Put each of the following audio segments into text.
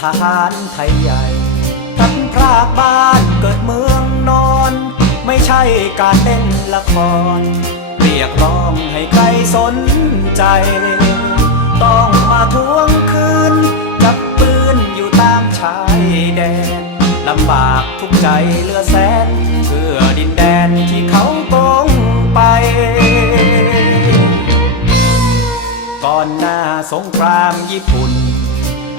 ทหารไทยใหญ่ทันพรากบ้านเกิดเมืองนอนไม่ใช่การเล่นละครเรียกร้องให้ใครสนใจต้องมาทวงคืนกับปืนอยู่ตามชายแดนลำบากทุกใจเหลือแสนเพื่อดินแดนที่เขาโกงไปก่อนหน้าสงครามญี่ปุ่น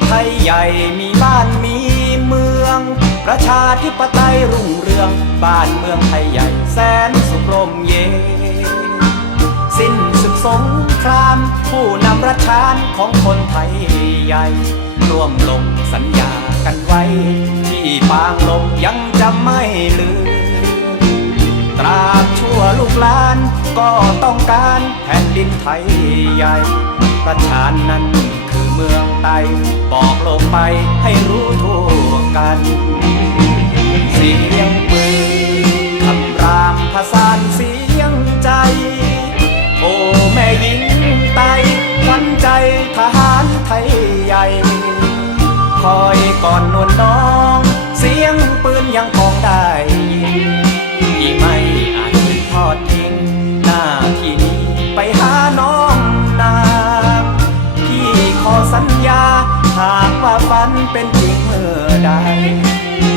ไทยใหญ่มีบ้านมีเมืองประชาธิปไตยรุ่งเรืองบ้านเมืองไทยใหญ่แสนสุขร่มเย็นสิ้นศึกสงครามผู้นำรัชชานของคนไทยใหญ่ร่วมลงสัญญากันไว้ที่ปางลมยังจะไม่ลืมตราบชั่วลูกหลานก็ต้องการแผ่นดินไทยใหญ่ประชานั้นคือเมืองไทยบอกโลกไปให้รู้ทั่วกันเสียงปืนคำรามผสานเสียงใจโอ้แม่หญิงไตขวัญใจทหารไทยใหญ่คอยก่อนนวลน้องเสียงปืนยังคงได้ยินที่ไม่อาจถึงทอดทิ้งหน้าที่นี้ไปหาน้องนาพี่ขอสัญญาหากว่าฝันเป็นจริงเมื่อใด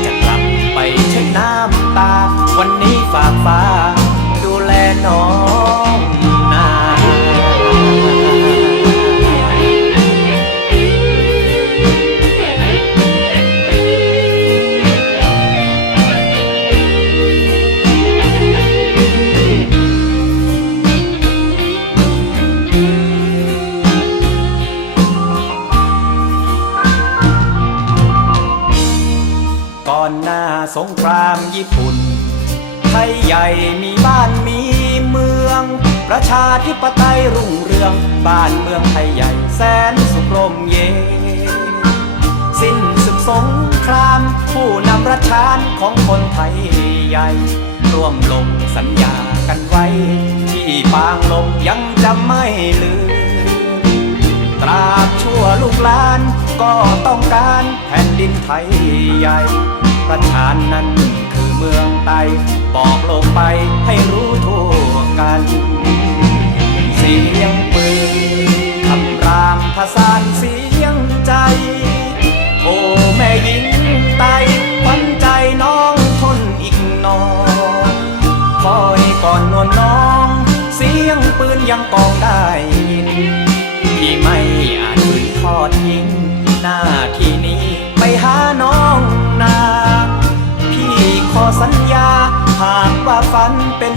จะกลับไปเช็ดน้ำตาวันนี้ฝากฟ้าดูแลน้องนาก่อนหน้าสงครามญี่ปุ่นไทยใหญ่มีบ้านมีเมืองประชาธิปไตยรุ่งเรืองบ้านเมืองไทยใหญ่แสนสุขร่มเย็นสิ้นศึกสงครามผู้นำรัชชานของคนไทยใหญ่ร่วมลงสัญญากันไว้ที่ปางลมยังจะไม่ลืมตราบชั่วลูกหลานก็ต้องการแผ่นดินไทยใหญ่ประชานั้นคือเมืองไทยบอกโลกไปให้รู้ทั่วกันเสียงปืนคำรามผสานเสียงใจโอ้แม่หญิงไตขวัญใจน้องทนอีกหนอคอยก่อนนวลน้องเสียงปืนยังกองได้ยินที่ไม่อาจฝืนทอดทิ้งหน้าที่นี้ไปหาน้องนาพี่ขอสัญญาหากว่าฝันเป็น